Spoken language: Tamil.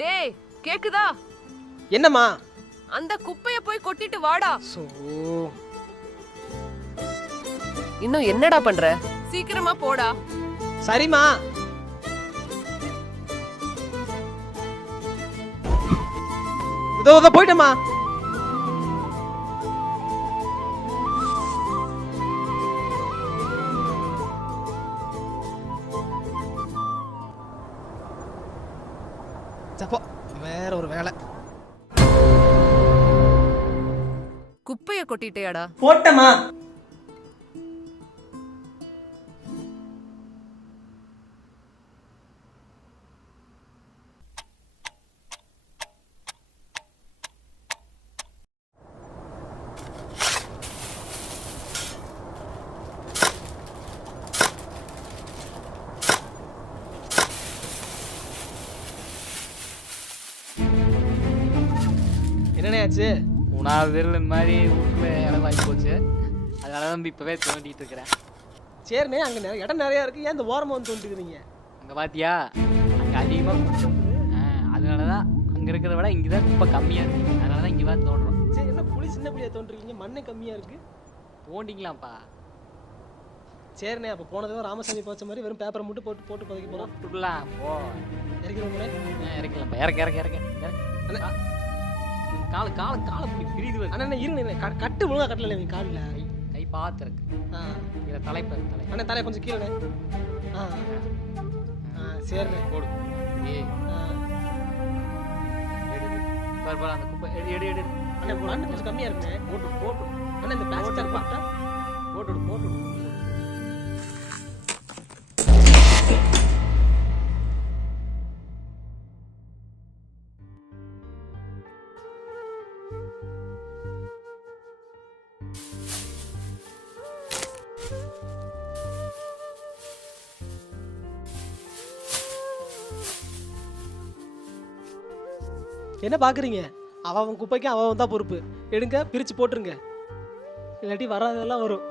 டேய் கேக்குதா? என்னம்மா? அந்த குப்பைய போய் கொட்டிட்டு வாடா. சோ இன்னும் என்னடா பண்ற? சீக்கிரமா போடா. சரிம்மா. இதோ போயிட்டேம்மா. சப்போ வேற ஒரு வேலை. குப்பைய கொட்டிட்டேடா. போட்டமா. என்னண்ணே ஆச்சு? 3வது பேரில் இந்த மாதிரி வீட்டில் இடம் வாங்கி போச்சு. அதனால தான் இப்போவே தோண்டிட்டு இருக்கிறேன். சரிண்ணே, அங்கே இடம் நிறையா இருக்குது. ஏன் இந்த ஓரமாக வந்து தோண்டிக்கிறீங்க? அங்கே பார்த்தியா, அங்கே அதிகமாக அதனால தான் அங்கே இருக்கிறத விட இங்கே தான் குப்பை கம்மியாக இருக்குது. அதனால தான் இங்கே தான் தோண்டுறோம். சரி, என்ன புளி சின்ன புளியாக தோன்றிருக்கீங்க? மண்ணே கம்மியாக இருக்குது. தோண்டிங்களாம்ப்பா. சரிண்ணே, அப்போ போனதும் ராமசாமி போச்ச மாதிரி வெறும் பேப்பரை மட்டும் போட்டு போட்டு பதைக்க போகிறோம். விட்டுடலாம் போ. இறக்கிறோம்ண்ணே. இறக்கலாம்ப்பா. இறக்க காலை காலை காலை பிடி பிரிது. அண்ணா இருங்க, கட்டு ஒழுங்காக கட்டல நீ காலில். கை பார்த்து இருக்கு. இதில் தலைப்பு தலை. அண்ணா தலையை கொஞ்சம் கீழே. சரிண்ணே போடு. ஏய் எடு அந்த குப்பை எடு எடு. அண்ணா மண்ணு கொஞ்சம் கம்மியாக இருக்குண்ணே. போட்டு அண்ணா இந்த பிளாஸ்டிக் போட்டா போட்டு. என்ன பார்க்குறீங்க? அவன் குப்பைக்கு அவன் தான் பொறுப்பு. எடுங்க, பிரித்து போட்டுருங்க. இல்லாட்டி வராதெல்லாம் வரும்.